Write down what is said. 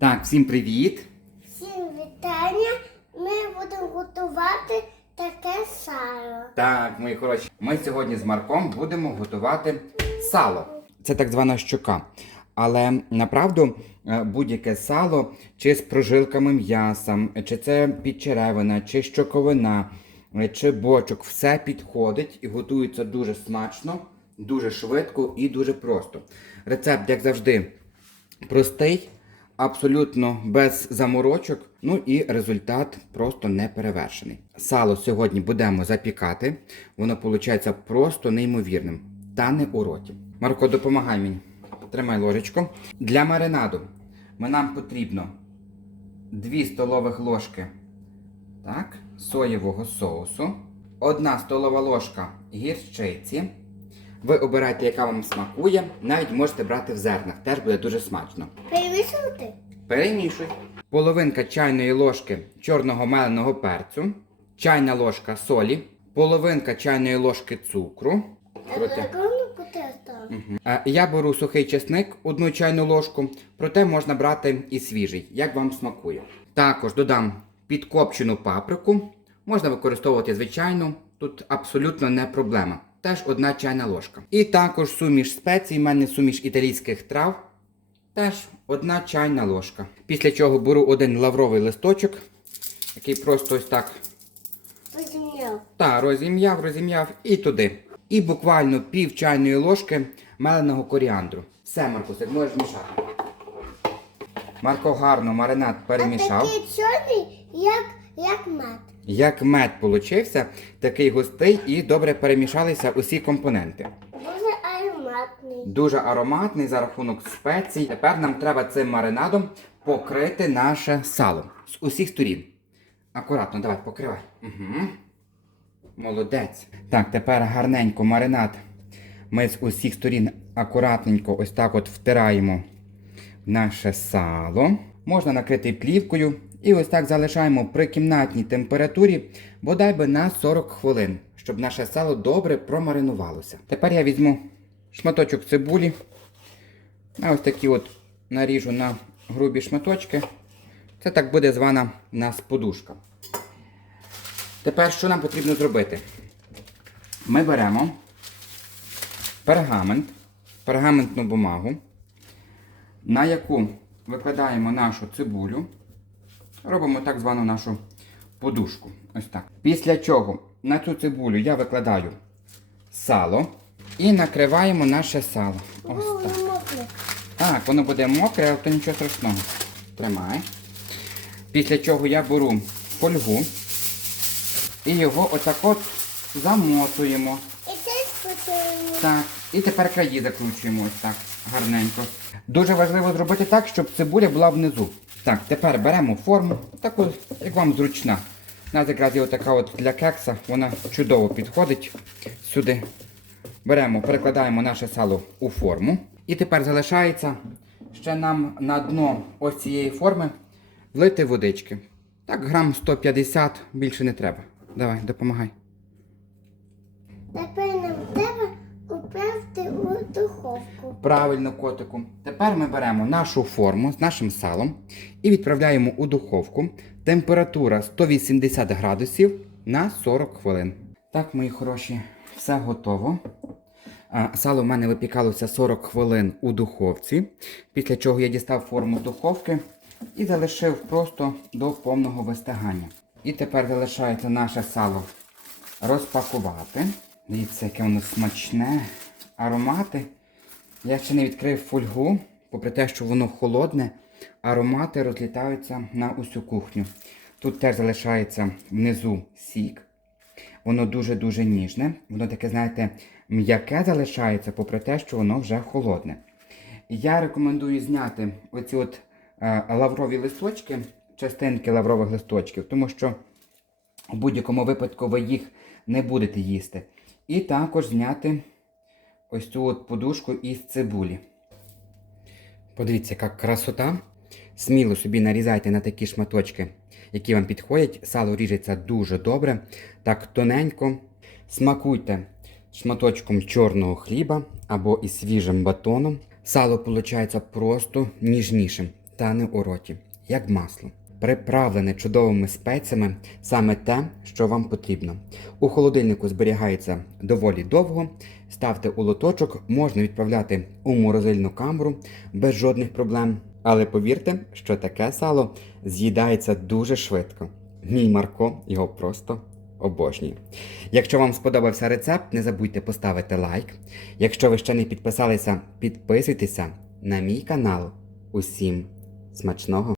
Так, всім привіт! Всім вітання. Ми будемо готувати таке сало. Так, мої хороші, ми сьогодні з Марком будемо готувати сало. Це так звана щука. Але направду е, будь-яке сало, чи з прожилками м'яса, чи це підчеревина, чи щоковина, е, чи бочок, все підходить і готується дуже смачно, дуже швидко і дуже просто. Рецепт, як завжди, простий, абсолютно без заморочок. Ну і результат просто не перевершений. Сало сьогодні будемо запікати. Воно виходить просто неймовірним. Та не у роті. Марко, допомагай мені. Тримай ложечку. Для маринаду нам потрібно 2 столових ложки так, соєвого соусу, 1 столова ложка гірчиці. Ви обирайте, яка вам смакує. Навіть можете брати в зернах, теж буде дуже смачно. Перемішувати? Перемішуй. Половинка чайної ложки чорного меленого перцю, чайна ложка солі, половинка чайної ложки цукру. Проте. Е, Я беру сухий чесник, одну чайну ложку, проте можна брати і свіжий, як вам смакує. Також додам підкопчену паприку. Можна використовувати звичайну, тут абсолютно не проблема. Теж одна чайна ложка. І також суміш спецій, в мене суміш італійських трав. Теж одна чайна ложка. Після чого беру один лавровий листочок, який просто ось так Розім'яв. та розім'яв, розім'яв і туди. І буквально пів чайної ложки меленого коріандру. Все, Маркусик, можеш мішати. Марко гарно маринад А перемішав. такий чорний, як, як мед. Як мед получився, такий густий і добре перемішалися усі компоненти. Ароматний. Дуже ароматний за рахунок спецій. Тепер нам треба цим маринадом покрити наше сало з усіх сторін. Акуратно, давай, покривай. Угу. Молодець. Так, тепер гарненько маринад. Ми з усіх сторін акуратненько ось так от втираємо наше сало. Можна накрити плівкою і ось так залишаємо при кімнатній температурі бодай би на 40 хвилин, щоб наше сало добре промаринувалося. Тепер я візьму шматочок цибулі. А ось такі от наріжу на грубі шматочки. Це так буде звана у нас подушка. Тепер що нам потрібно зробити? Ми беремо пергамент, пергаментну бумагу, на яку викладаємо нашу цибулю, робимо так звану нашу подушку. Ось так. Після чого на цю цибулю я викладаю сало і накриваємо наше сало. Ось так. Так, воно буде мокре, але то нічого страшного. Тримай. Після чого я беру фольгу і його отак от замотуємо. І. Так. І тепер краї закручуємо ось так гарненько. Дуже важливо зробити так, щоб цибуля була внизу. Так, тепер беремо форму, таку, як вам зручна. У нас якраз є отака от для кекса, вона чудово підходить сюди. Беремо, перекладаємо наше сало у форму. І тепер залишається ще нам на дно ось цієї форми влити водички. Так, грам 150, більше не треба. Давай, допомагай. Тепер нам треба управити у духовку. Правильно, котику. Тепер ми беремо нашу форму з нашим салом і відправляємо у духовку. Температура 180 градусів на 40 хвилин. Так, мої хороші, все готово. Сало в мене випікалося 40 хвилин у духовці, після чого я дістав форму духовки і залишив просто до повного вистигання. І тепер залишається наше сало розпакувати. Дивіться, яке воно смачне, аромати. Я ще не відкрив фольгу, попри те, що воно холодне, аромати розлітаються на усю кухню. Тут теж залишається внизу сік. Воно дуже-дуже ніжне. Воно таке, знаєте, м'яке залишається, попри те, що воно вже холодне. Я рекомендую зняти оці от е, лаврові листочки, частинки лаврових листочків, тому що в будь-якому випадку ви їх не будете їсти. І також зняти ось цю от подушку із цибулі. Подивіться, яка красота. Сміло собі нарізайте на такі шматочки, які вам підходять. Сало ріжеться дуже добре, так тоненько. Смакуйте шматочком чорного хліба або із свіжим батоном. Сало виходить просто ніжнішим. тане у роті, як масло. Приправлене чудовими спеціями саме те, що вам потрібно. У холодильнику зберігається доволі довго. Ставте у лоточок, можна відправляти у морозильну камеру без жодних проблем. Але повірте, що таке сало з'їдається дуже швидко. Мій Марко його просто обожнює. Якщо вам сподобався рецепт, не забудьте поставити лайк. Якщо ви ще не підписалися, підписуйтеся на мій канал. Усім смачного!